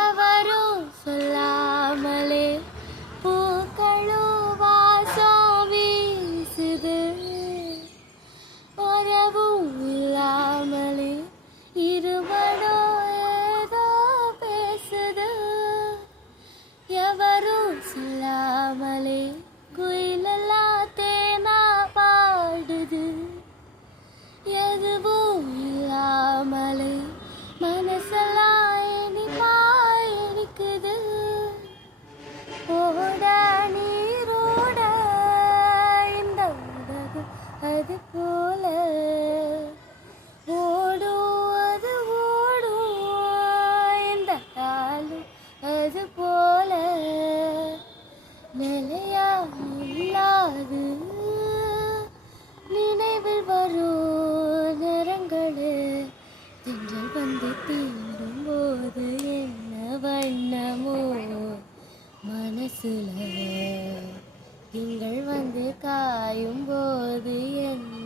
எவரும் சொல்லாமலே பூக்களும் வாசம் வீசுது. உறவும் இல்லாமலே இருவரும் ஏதோ பேசுது. எவரும் சொல்லாமலே குயிலெல்லாம் தேனா பாடுது. எதுவும் இல்லாமலே மனசெல்லாம் இனிப்பாய் இனிக்குது. ஓட நீரோட இந்த உலகம் அது போல ஓடும், அது ஓடும் இந்த நாளும் அது போல நிலையா இல்லாது நினைவில் வரும் நிறங்களே தென்றல் வந்து தீண்டும் போது என்ன வண்ணமோ மனசுல திங்கள் வந்து காயும் போது என்ன